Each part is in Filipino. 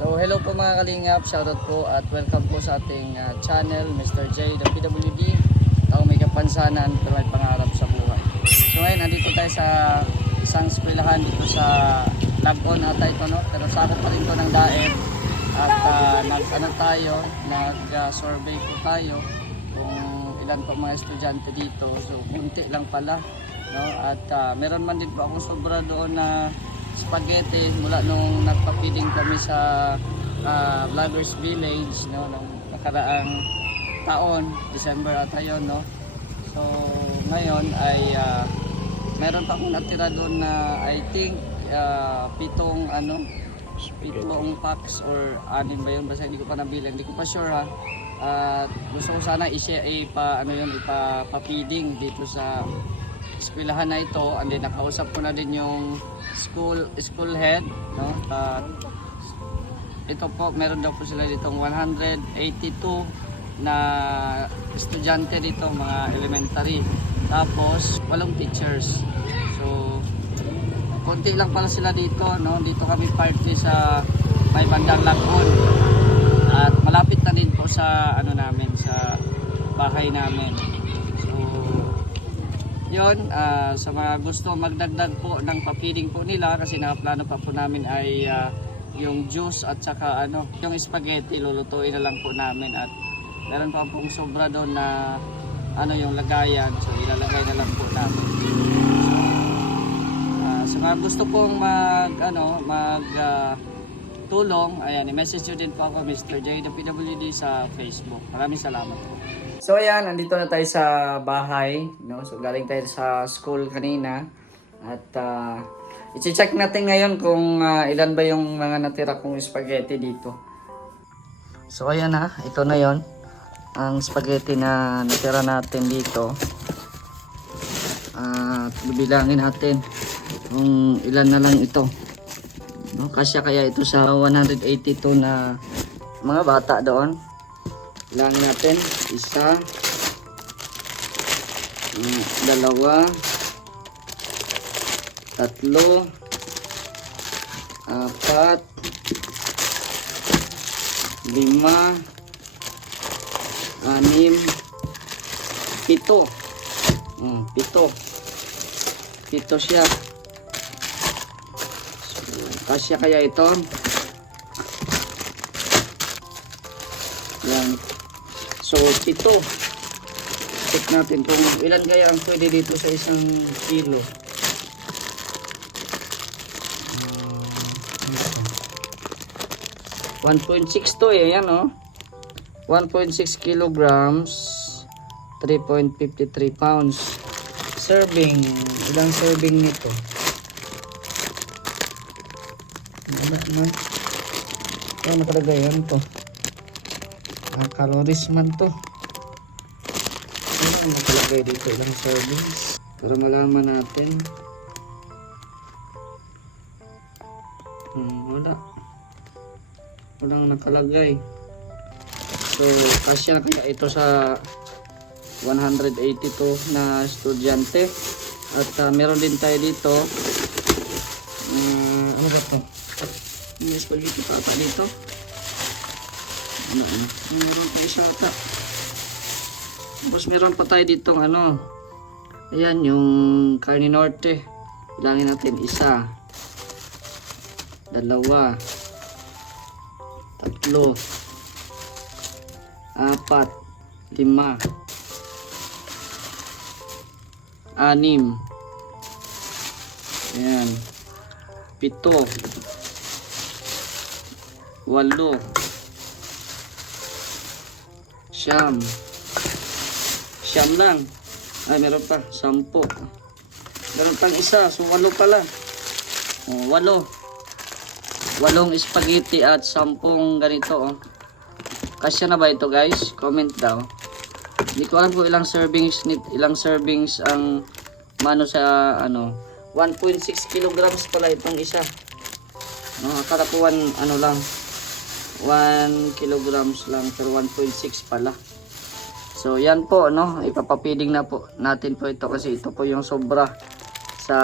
So hello po mga kalingap, shoutout po at welcome po sa ating channel, Mr. J, the PWD. Tao may kapansanan pero may pangarap sa buhay. So ngayon, nandito tayo sa isang eskwelahan dito sa Lagon ata ito, no? Pero sakop pa rin to ng daet. At nag-survey po tayo kung ilan po mga estudyante dito. So kunti lang pala, no? At meron man din po akong sobra doon na spaghetti mula nung nagpa-feeding kami sa Vloggers Village, no, nung nakaraang taon, December ata yun, no. So ngayon ay meron pa akong natira doon na I think pitong packs or anim ba yun, basta hindi ko pa nabili, hindi ko pa sure ha. Gusto ko sana ipa-feeding dito sa eskwelahan na ito, and then nakausap ko na din yung school head, no? Ito po, meron daw po sila ditong 182 na estudyante dito, mga elementary, tapos 8 teachers. So konti lang pala sila dito, no? Dito kami party sa may bandang Lagon at malapit na din po sa sa bahay namin. Yun, sa mga gusto magdagdag po ng pa-feeding po nila, kasi nakaplano pa po namin ay yung juice at saka yung spaghetti, lulutuin na lang po namin, at meron pa pong sobra doon na yung lagayan, so ilalagay na lang po namin. So, sa mga gusto pong tulong, ayan, i-message nyo din po ako, Mr. J, the PWD sa Facebook. Maraming salamat po. So ayan, nandito na tayo sa bahay, no? So galing tayo sa school kanina at i-check natin ngayon kung ilan ba yung mga natira kong spaghetti dito. So ayan na, ito na yon ang spaghetti na natira natin dito. At bibilangin natin kung ilan na lang ito, no? Kasya kaya ito sa 182 na mga bata doon. Lang natin, 1, 2, 3, 4, 5, 6, 7. 7 siya. So, kasya kaya ito? Yan. So 7. Check natin kung ilan kaya ang pwede dito sa 1 kilo. 1.6 to yan, no? 1.6 kilograms, 3.53 pounds. Serving, ilang serving nito? Wala na. Ito nakalagay yan to. Calories man to. Ano nakalagay dito, ilang servings para malaman natin. Walang nakalagay. So kasya kaya ito sa 182 na estudyante. At meron din tayo dito ano ba ito? May spaghetti pa ata dito. Tapos meron pa tayo ditong ayan, yung carne norte. Bilangin natin, 1, 2, 3, 4, 5, 6, 6, ayan, 7, 8, Siyam lang. Ay, meron pa. 10. Meron pang isa. So, 8 pala. 8. 8 spaghetti at 10 ganito. Kasya na ba ito, guys? Comment daw. Hindi ko alam kung ilang servings ang sa 1.6 kilograms pala itong isa. No, akala ko 1 kilograms lang, pero 1.6 pala. So yan po, no, ipapapiling na po natin po ito kasi ito po yung sobra sa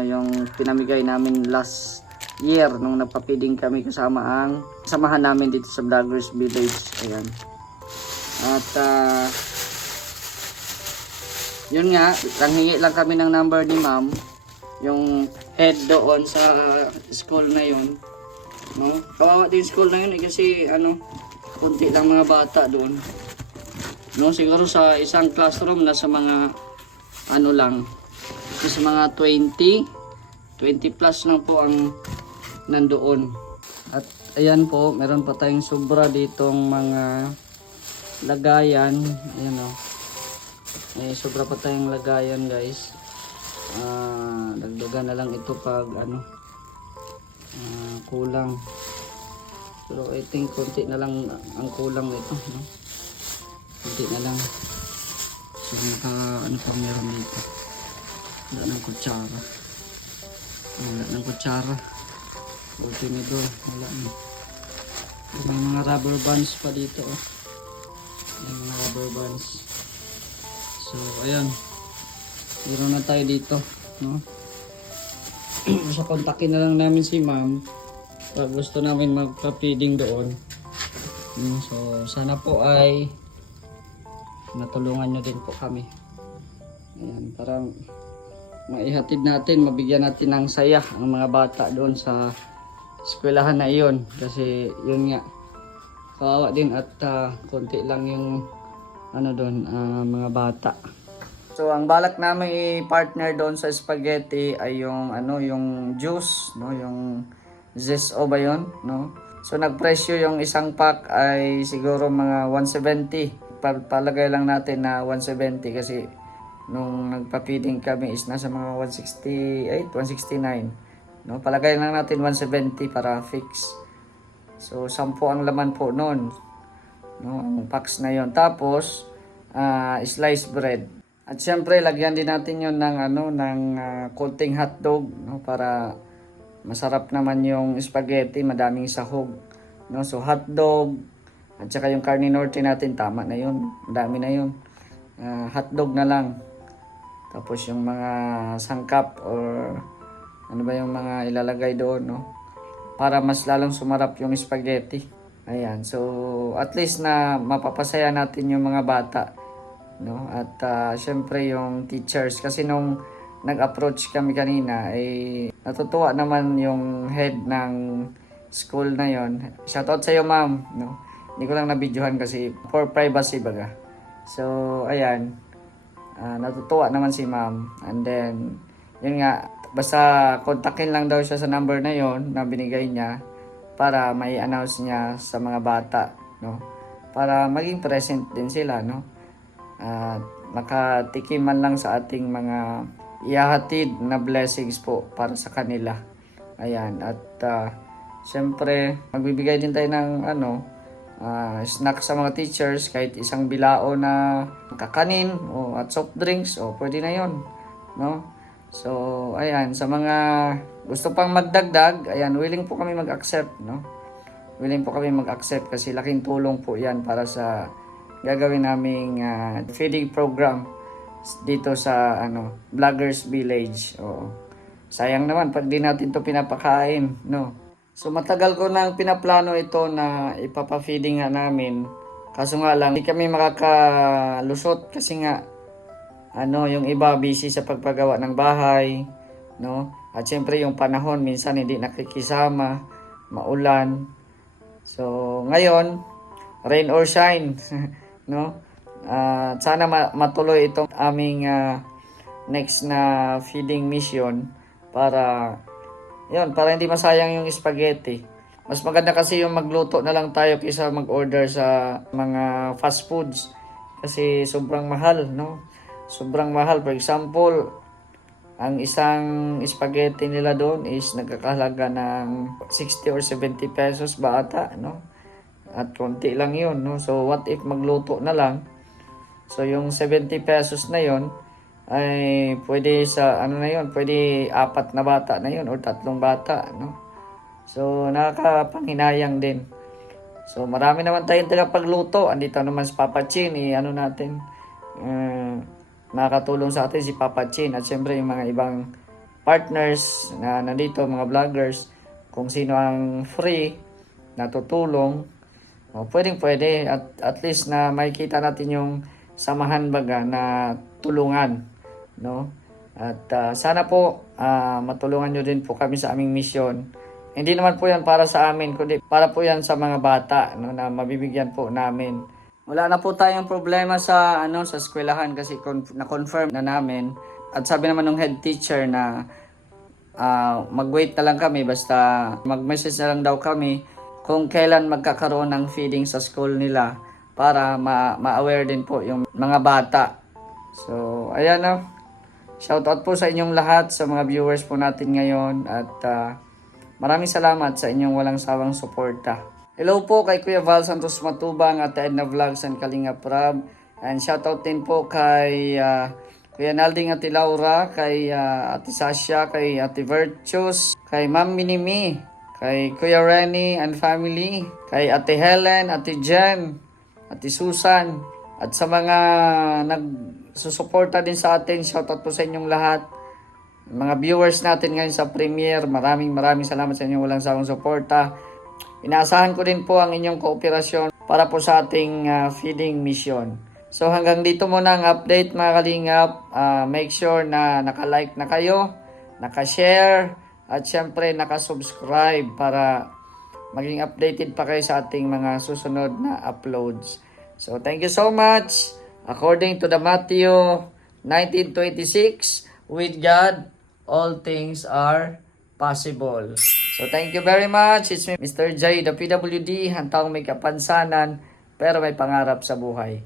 yung pinamigay namin last year nung nagpa-feeding kami kasama ang samahan namin dito sa Vloggers Village. Ayan. At yun nga, hingi lang kami ng number ni ma'am, yung head doon sa school na yun. No? Kawawa din school na yun kasi konti lang mga bata doon. No, siguro sa isang classroom na sa mga lang, sa mga 20 plus lang po ang nandoon. At ayan po, meron pa tayong sobra ditong mga lagayan. Ayan o. May sobra pa tayong lagayan, guys. Dagdagan na lang ito pag kulang. Pero I think konti na lang ang kulang nito, no? Konti na lang. So pang meron dito. Wala ng kutsara. Wala ng kutsara. Ultimidor, wala na. May mga rubber bands pa dito, oh. May mga rubber bands. So ayan. Meron na tayo dito, no? So kontakin na lang namin si ma'am pag gusto namin magpa-feeding doon. So sana po ay matulungan nyo din po kami. Ayan, parang maihatid natin, mabigyan natin ng saya ang mga bata doon sa eskwelahan na iyon. Kasi yun nga, kawawa din at konti lang yung doon, mga bata. So ang balak namin i-partner doon sa spaghetti ay yung yung juice, no, yung ZSO ba yun, no? So nagpresyo yung isang pack ay siguro mga 170. Palagay lang natin na 170 kasi nung nagpa-feeding kami is nasa mga 168, 169. No, palagay lang natin 170 para fix. So 10 ang laman po noon. No, ang packs na 'yon. Tapos sliced bread. At siyempre lagyan din natin 'yon ng konting hotdog, no, para masarap naman yung spaghetti, madaming sahog. No, so hotdog at saka yung carne norte natin, tama na 'yon. Madami na 'yon. Hotdog na lang. Tapos yung mga sangkap or ano ba yung mga ilalagay doon, no? Para mas lalong sumarap yung spaghetti. Ayan. So at least na mapapasaya natin yung mga bata, no? At syempre yung teachers, kasi nung nag-approach kami kanina ay natutuwa naman yung head ng school na yon. Shoutout sa iyo, ma'am, no? Hindi ko lang na-videohan kasi for privacy baga. So ayan, natutuwa naman si ma'am. And then yun nga, basta kontakin lang daw siya sa number na yon na binigay niya para may announce niya sa mga bata, no? Para maging present din sila, no? Makatikim man lang sa ating mga ihahatid na blessings po para sa kanila. Ayan, at syempre magbibigay din tayo ng snack sa mga teachers, kahit isang bilao na kakanin o at soft drinks, o pwede na yon, no? So ayan, sa mga gusto pang magdagdag, ayan, willing po kami mag-accept, no? Willing po kami mag-accept kasi laking tulong po yan para sa gagawin naming feeding program dito sa Vloggers Village. Oo. Sayang naman pag di natin to pinapakain, no? So matagal ko nang pinaplano ito na ipapa-feeding nga namin. Kaso nga lang, hindi kami makakalusot kasi nga yung iba busy sa pagpagawa ng bahay, no? At syempre yung panahon minsan hindi nakikisama, maulan. So ngayon, rain or shine, no? Sana matuloy itong aming next na feeding mission para hindi masayang yung spaghetti. Mas maganda kasi yung magluto na lang tayo kaysa mag-order sa mga fast foods kasi sobrang mahal, no? Sobrang mahal. For example, ang isang spaghetti nila doon is nagkakahalaga ng 60 or 70 pesos ba ata, no? At konti lang yun, no? So what if magluto na lang? So yung 70 pesos na yun ay pwede sa pwede 4 na bata na yun or 3 bata, no? So nakakapanghinayang din. So marami naman tayong tagapagluto. Andito naman si Papa Chin, natin, nakakatulong sa atin si Papa Chin at syempre yung mga ibang partners na nandito, mga vloggers. kung sino ang free na tutulong, pwede at least na makikita natin yung samahan baga na tulungan, no? At sana po matulungan nyo din po kami sa aming misyon. Hindi naman po yan para sa amin, kundi para po yan sa mga bata, no, na mabibigyan po namin. Wala na po tayong problema sa sa eskwelahan kasi na-confirm na namin. At sabi naman ng head teacher na mag-wait na lang kami, basta mag-message na lang daw kami kung kailan magkakaroon ng feeding sa school nila para ma-aware din po yung mga bata. So, ayan na. Shoutout po sa inyong lahat, sa mga viewers po natin ngayon, at maraming salamat sa inyong walang sawang suporta. Hello po kay Kuya Val Santos Matubang at Edna Vlogs and Kalinga Prab. And shoutout din po kay Kuya Nalding Ate Laura, kay Ate Sasha, kay Ate Virtues, kay Ma'am Minimi, kay Kuya Renny and family, kay Ate Helen, Ate Jen, Ate Susan, at sa mga nagsusuporta din sa atin, shoutout po sa inyong lahat. Mga viewers natin ngayon sa premiere, maraming salamat sa inyong walang sawang suporta. Inaasahan ko din po ang inyong kooperasyon para po sa ating feeding mission. So hanggang dito muna ang update mga kalingap. Make sure na naka-like na kayo, naka-share, at syempre naka-subscribe para maging updated pa kayo sa ating mga susunod na uploads. So thank you so much. According to the Matthew 19:26, with God, all things are possible. So thank you very much. It's me, Mr. J, the PWD, ang taong may kapansanan pero may pangarap sa buhay.